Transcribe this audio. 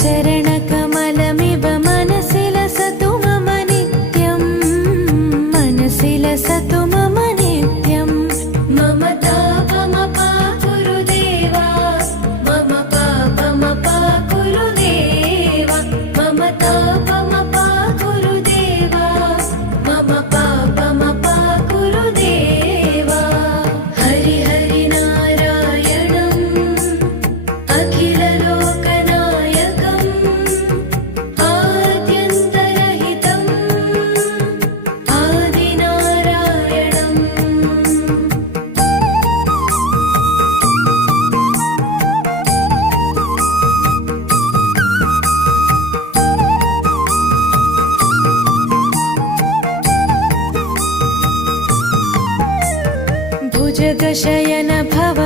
चरणकमलमिव मनसि लसतु मम नित्यं मनसि लसतु मम नित्यं मम तापमपा गुरुदेवा मम पापमपा गुरुदेवा मम तापमपा गुरुदेवा मम पापमपा गुरुदेवा हरि हरि नारायणम् अखिललोकनायकम् आद्यन्तरहितम् आदिनारायणम् भुजगशयन भव